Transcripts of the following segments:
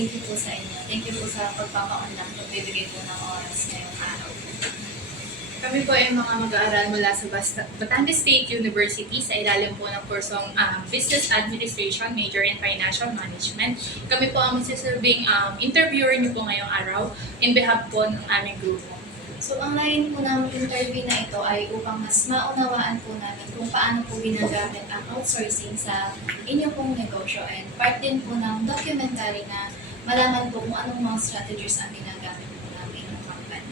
thank you po sa inyo. Thank you po sa pagpapa-online, pagbibigay po ng oras ngayong araw. Kami po ay mga mag-aaral mula sa Batangas State University sa ilalim po ng kursong Business Administration, Major in Financial Management. Kami po ang magsisilbing interviewer niyo po ngayong araw in behalf po ng aming grupo. So, ang line po ng interview na ito ay upang mas maunawaan po namin kung paano po ginagamit ang outsourcing sa inyong pong negosyo and part din po ng documentary na malaman po kung anong mga strategies ang ginagamit po namin ng company.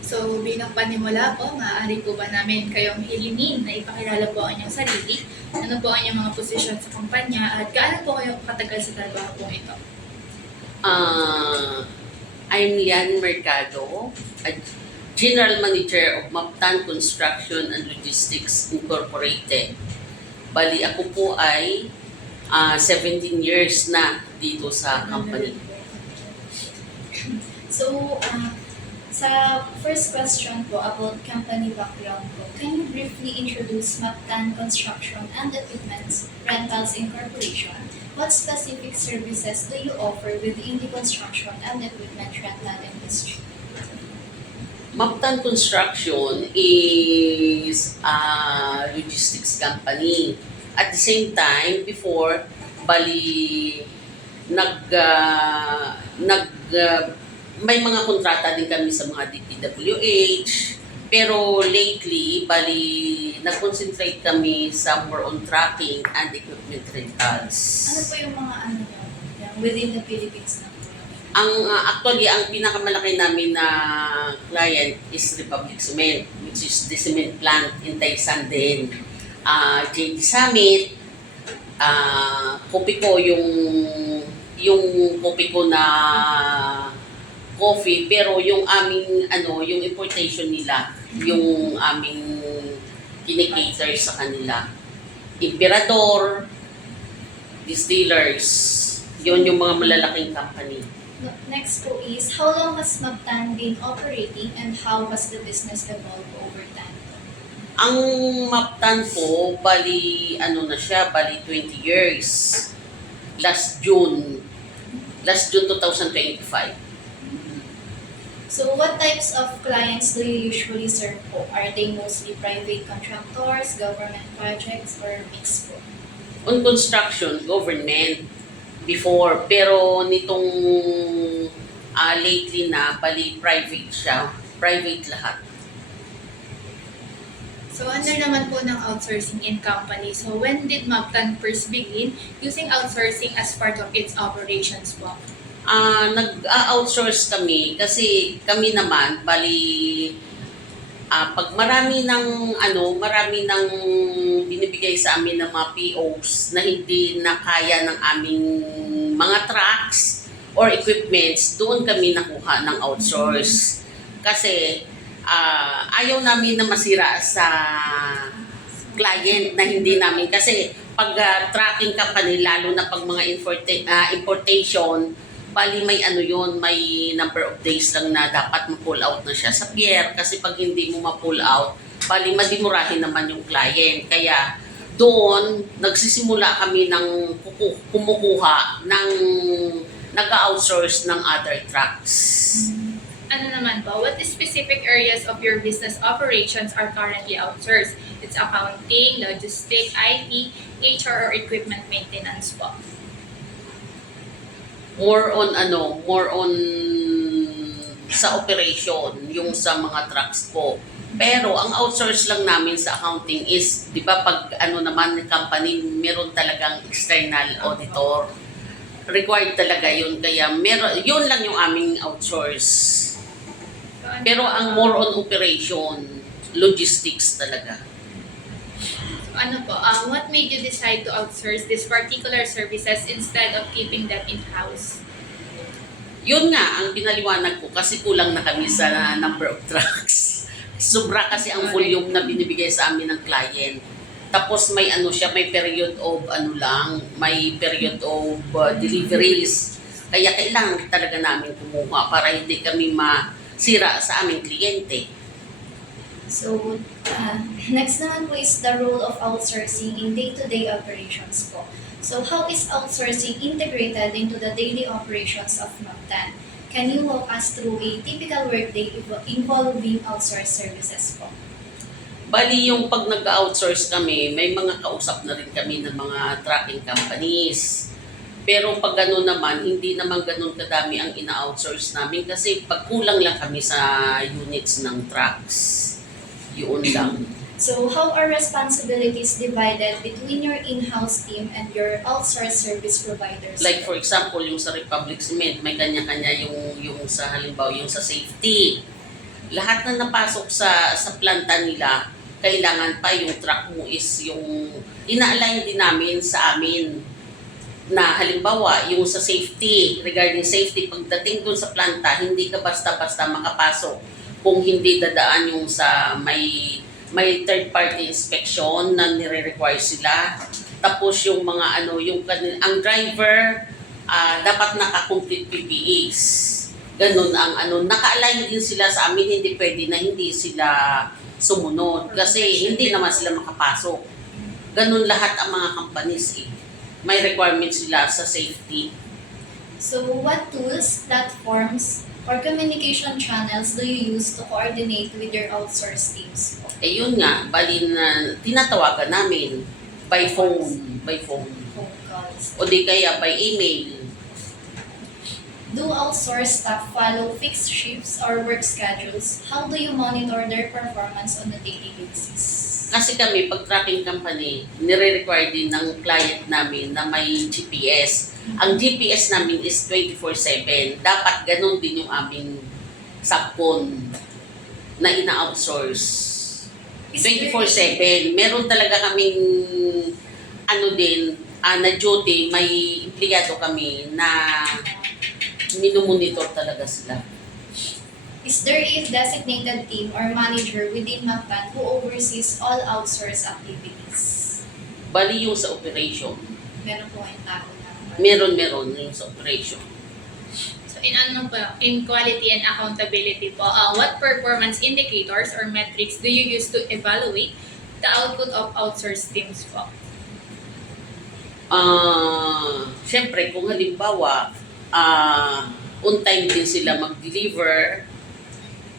So bilang panimula po, maaari po ba namin kayong hilingin na ipakilala po ang inyong sarili, ano po ang inyong mga posisyon sa kumpanya at gaano po kayo katagal sa trabaho po ito? I'm Lian Mercado, General Manager of Maptan Construction and Logistics Incorporated. Bali ako po ay 17 years na dito sa company. So, sa first question po about company background po, can you briefly introduce Maptan Construction and Equipment Rentals Incorporation? What specific services do you offer within the construction and equipment rental industry? Maptan Construction is a logistics company. At the same time, before, bali, may mga kontrata din kami sa mga DPWH. Pero lately, bali, nag-concentrate kami sa more on tracking and equipment rentals. Ano po yung mga ano nyo, within the Philippines na po? Actually, ang pinakamalaki namin na client is Republic Cement, which is the cement plant in Taysan din. JD Summit, kopi ko yung kopi ko na coffee, pero yung aming yung importation nila, yung aming kinikater sa kanila. Imperador, distillers, yun yung mga malalaking company. Next po is, how long has Maptan been operating and how has the business evolved over time? Ang Maptan po, bali 20 years. Last June 2025. So what types of clients do you usually serve po? Are they mostly private contractors, government projects, or mixed po? On construction, government before, pero nitong lately na, bali private siya. Private lahat. So under naman po ng outsourcing in company, so when did Maptan first begin using outsourcing as part of its operations po? Nag-outsource kami kasi kami naman bali pag marami ng binibigay sa amin ng mga POs na hindi na kaya ng aming mga trucks or equipments, doon kami nakuha ng outsource. Kasi ayaw namin na masira sa client na hindi namin, kasi pag tracking company, lalo na pag mga importation, bali may may number of days lang na dapat ma-pull out na siya sa pier, kasi pag hindi mo ma-pull out, bali madimurahin naman yung client. Kaya doon nagsisimula kami ng kumukuha ng nag-outsource ng other trucks. Ano naman po, what specific areas of your business operations are currently outsourced? It's accounting, logistics, IT, HR, or equipment maintenance po? More on sa operation, yung sa mga trucks po. Pero ang outsource lang namin sa accounting is, di ba pag naman company, meron talagang external auditor. Required talaga yun, kaya yun lang yung aming outsource. Pero ang more on operation, logistics talaga. Ano po, what made you decide to outsource these particular services instead of keeping them in-house? Yun nga, ang pinaliwanag ko, kasi kulang na kami sa number of trucks. Sobra kasi ang volume na binibigay sa amin ng client. Tapos may may period of may period of deliveries. Kaya kailangan talaga namin kumuha para hindi kami masira sa aming kliyente. So, next naman po is the role of outsourcing in day-to-day operations po. So how is outsourcing integrated into the daily operations of Maptan? Can you walk us through a typical workday involving outsourced services po? Bali yung pag nag-outsource kami, may mga kausap na rin kami ng mga trucking companies. Pero pag gano'n naman, hindi naman gano'n kadami ang ina-outsource namin kasi pag kulang lang kami sa units ng trucks. Yun lang. So how are responsibilities divided between your in-house team and your outsourced service providers? Like for example, yung sa Republic Cement, may kanya-kanya yung sa halimbawa, yung sa safety. Lahat na napasok sa planta nila, kailangan pa yung truck mo is yung ina-align din namin sa amin na halimbawa yung sa safety, regarding safety, pagdating dun sa planta, hindi ka basta-basta makapasok kung hindi dadaan yung sa may third party inspection na nire-require sila. Tapos yung mga ang driver dapat naka-complete PPEs. Ganun ang naka-align din sila sa amin, hindi pwede na hindi sila sumunod kasi hindi naman sila makapasok. Ganun lahat ang mga companies May requirements sila sa safety. So what tools, platforms, or communication channels do you use to coordinate with your outsourced teams? Yun nga, bali na tinatawagan namin by phone. Phone calls. O di kaya by email. Do outsourced staff follow fixed shifts or work schedules? How do you monitor their performance on a daily basis? Kasi kami, pag tracking company, nire-require din ng client namin na may GPS. Ang GPS namin is 24/7. Dapat ganun din yung aming subcon na ina-outsource. 24/7. Meron talaga kaming na duty, may empleyado kami na minumonitor talaga sila. Is there a designated team or manager within Maptan who oversees all outsourced activities? Bali yung sa operation. Meron po kayong tao na. Meron yung sa operation. So in quality and accountability po, what performance indicators or metrics do you use to evaluate the output of outsourced teams po? Siyempre, kung halimbawa, on time din sila mag-deliver,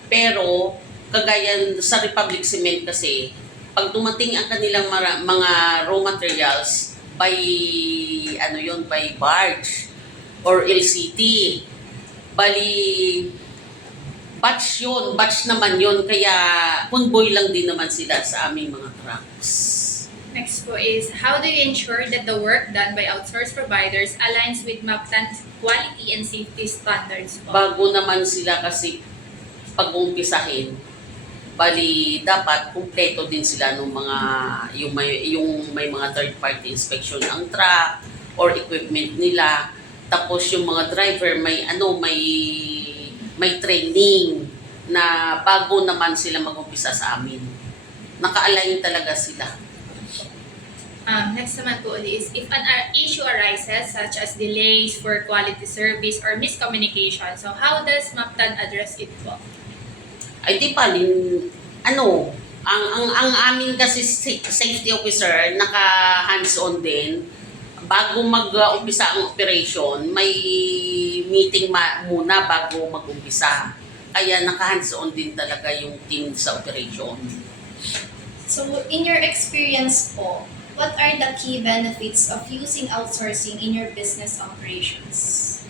pero kagaya sa Republic Cement kasi, pag dumating ang kanilang mga raw materials by barge or LCT, bali batch naman yun, kaya convoy lang din naman sila sa aming mga trucks. Next po is, how do you ensure that the work done by outsourced providers aligns with Maptan's quality and safety standards po? Bago naman sila kasi pag-umpisahin, bali dapat kumpleto din sila ng mga yung may mga third party inspection ang truck or equipment nila. Tapos yung mga driver may training na bago naman sila mag-umpisa sa amin. Naka-align talaga sila. Next naman po is, if an issue arises such as delays for quality service or miscommunication, so how does Maptan address it po? Ay di pa ang amin kasi safety officer naka hands-on din. Bago mag-umpisa ang operation, may meeting muna bago mag-umpisa. Kaya naka hands-on din talaga yung team sa operation. So in your experience po, what are the key benefits of using outsourcing in your business operations?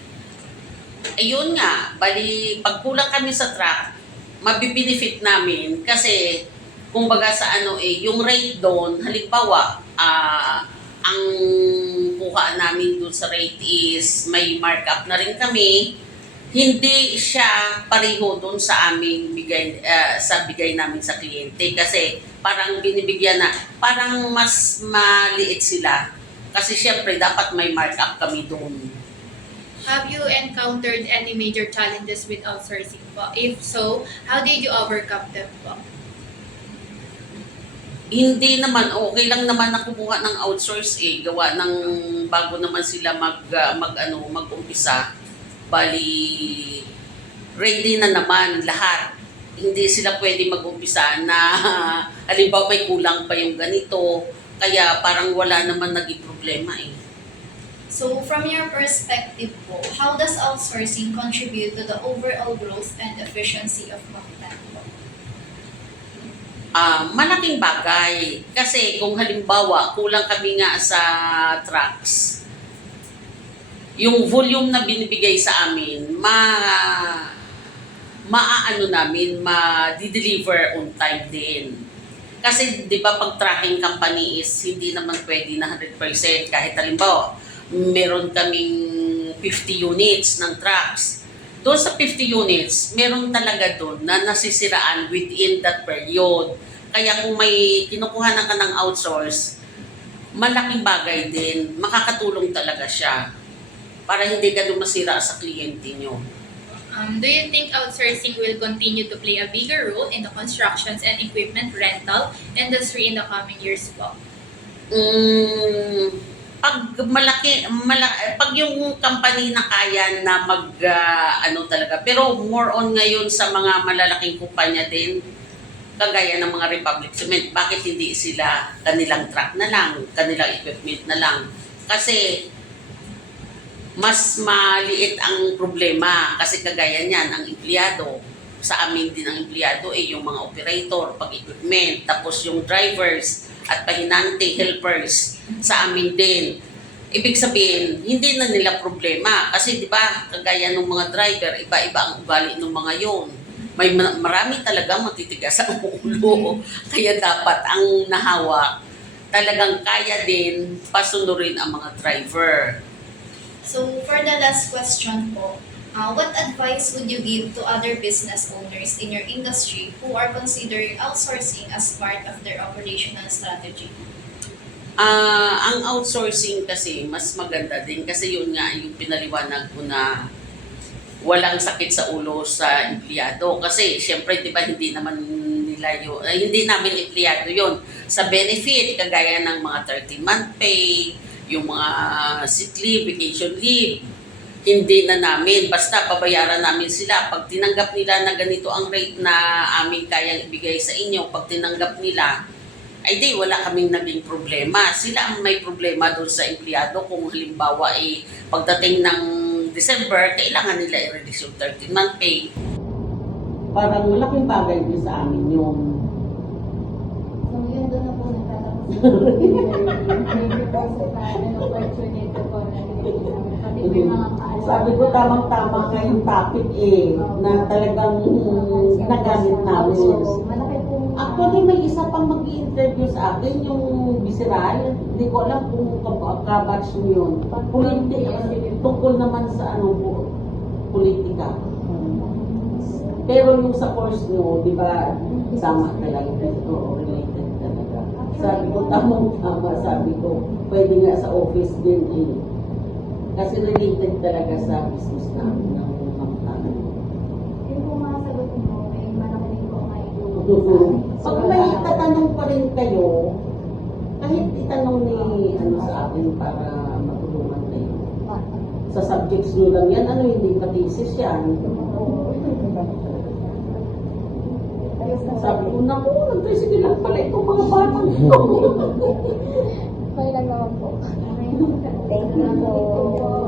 Ayun nga, bali pag kulang kami sa truck, mabibenefit namin kasi kumbaga sa yung rate doon, halimbawa, ang kuha namin doon sa rate is may markup na rin kami, hindi siya pareho doon sa aming bigay namin sa kliyente kasi parang binibigyan na, parang mas maliit sila kasi syempre dapat may markup kami doon. Have you encountered any major challenges with outsourcing po? If so, how did you overcome them po? Hindi naman, okay lang naman na kumuha ng outsource gawa ng bago naman sila mag-umpisa. Bali, ready na naman lahat. Hindi sila pwede mag-umpisa na halimbawa may kulang pa yung ganito, kaya parang wala naman naging problema So from your perspective po, how does outsourcing contribute to the overall growth and efficiency of Mactan po? Malaking bagay. Kasi kung halimbawa, kulang kami nga sa trucks, yung volume na binibigay sa amin, maaano namin, ma-deliver on time din. Kasi di ba pag tracking company is hindi naman pwede na 100%. Kahit halimbawa, meron kaming 50 units ng trucks. Doon sa 50 units, meron talaga doon na nasisiraan within that period. Kaya kung may kinukuha na ka ng outsource, malaking bagay din, makakatulong talaga siya para hindi ka masira sa kliyente nyo. Do you think outsourcing will continue to play a bigger role in the constructions and equipment rental industry in the coming years po? Pag pag yung company na kaya na talaga, pero more on ngayon sa mga malalaking kumpanya din, kagaya ng mga Republic Cement, bakit hindi sila kanilang truck na lang, kanilang equipment na lang? Kasi mas maliit ang problema kasi kagaya niyan, ang empleyado, sa amin din ang empleyado yung mga operator, pag-equipment, tapos yung drivers at pahinante, helpers, sa amin din. Ibig sabihin, hindi na nila problema kasi di ba kagaya ng mga driver, iba-iba ang ugali ng mga yon. May marami talaga matitigas ang ulo. Kaya dapat ang nahawak, talagang kaya din pasunurin ang mga driver. So for the last question po, what advice would you give to other business owners in your industry who are considering outsourcing as part of their operational strategy? Ang outsourcing kasi mas maganda din kasi yun nga yung pinaliwanag ko na walang sakit sa ulo sa empleyado kasi syempre 'di ba hindi naman nila yun, hindi namin empleyado yun sa benefit kagaya ng mga 13-month pay, yung mga sick leave, vacation leave, hindi na namin. Basta babayaran namin sila. Pag tinanggap nila na ganito ang rate na aming kayang ibigay sa inyo, pag tinanggap nila, ay di, wala kaming naging problema. Sila ang may problema doon sa empleyado kung halimbawa pagdating ng December, kailangan nila i-release yung 13-month pay. Parang malaking bagay din sa amin yun. So, yun doon na po nagtatapos yung medyo po sa opportunity po na pati po yung mga kaalaman. Sabi ko tamang-tama nga yung topic na talagang nagamit namin. So, malaki po. Actually, may isa pang mag-i-interview sa akin, yung Bisiral. Hindi ko alam kung kabatch niyo yun. Tungkol naman sa politika. Pero yung sa course nyo, di ba, sama talaga ito, related talaga. Sabi ko, tamang-tama, sabi ko, pwede nga sa office din Kasi related talaga sa business namin ng Mactan. Yung po mga sagot mo, ay malaki din po ang maitulong. Pag may tatanong pa rin kayo, kahit itanong ni sa akin para matulungan kayo. Sa subjects nyo lang yan, hindi pa thesis yan. Sabi ko, naku, nag-sige lang pala itong mga batang ito. Okay lang naman po. Thank you po.